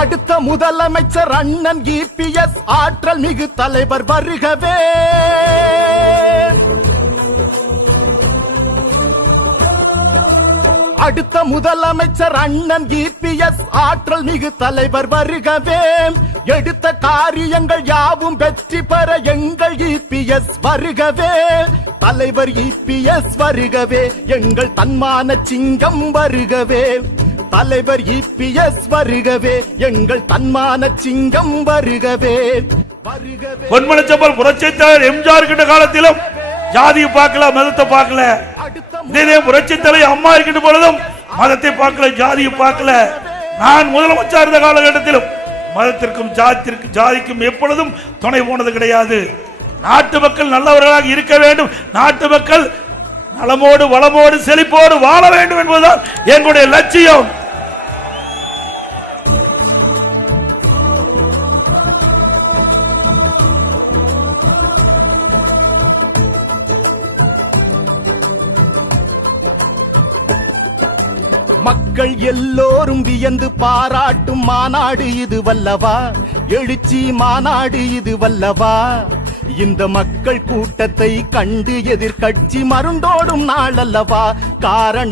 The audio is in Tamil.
அடுத்த முதலமைச்சர் அண்ணன் EPS ஆற்றல் மிகு தலைவர் வருகவே. அடுத்த முதலமைச்சர் அண்ணன் EPS ஆற்றல் மிகு தலைவர் வருகவே. எடுத்த காரியங்கள் யாவும் வெற்றி பெற எங்கள் EPS வருகவே. தலைவர் EPS வருகவே. எங்கள் தன்மான சிங்கம் வருகவே. தலைவர் EPS வருகவே. எங்கள் தன்மான சிங்கம் வருகவே. பொன்மனச்செம்மல் புரட்சித்தலைவர் எம்ஜிஆர் கிட்ட காலத்திலும் ஜாதியை பார்க்கல, மதத்தை பார்க்கல. இதே புரட்சித்தலைவர் அம்மா இருக்கின்ற பொழுதும் மதத்தை பார்க்கல, ஜாதியை பார்க்கல. நான் முதலமைச்சர் இருந்த காலகட்டத்திலும் மதத்திற்கும் ஜாதிக்கும் எப்பொழுதும் துணை போனது கிடையாது. நாட்டு மக்கள் நல்லவர்களாக இருக்க வேண்டும், நாட்டு மக்கள் நலமோடு வளமோடு செழிப்போடு வாழ வேண்டும் என்பதுதான் எங்களுடைய லட்சியம். மக்கள் எல்லோரும் வியந்து பாராட்டும் மாநாடு இது வல்லவா. எழுச்சி மாநாடு இது வல்லவா. இந்த மக்கள் கூட்டத்தை கண்டு எதிர்கட்சி மருண்டோடும் நாள் அல்லவா. காரணம்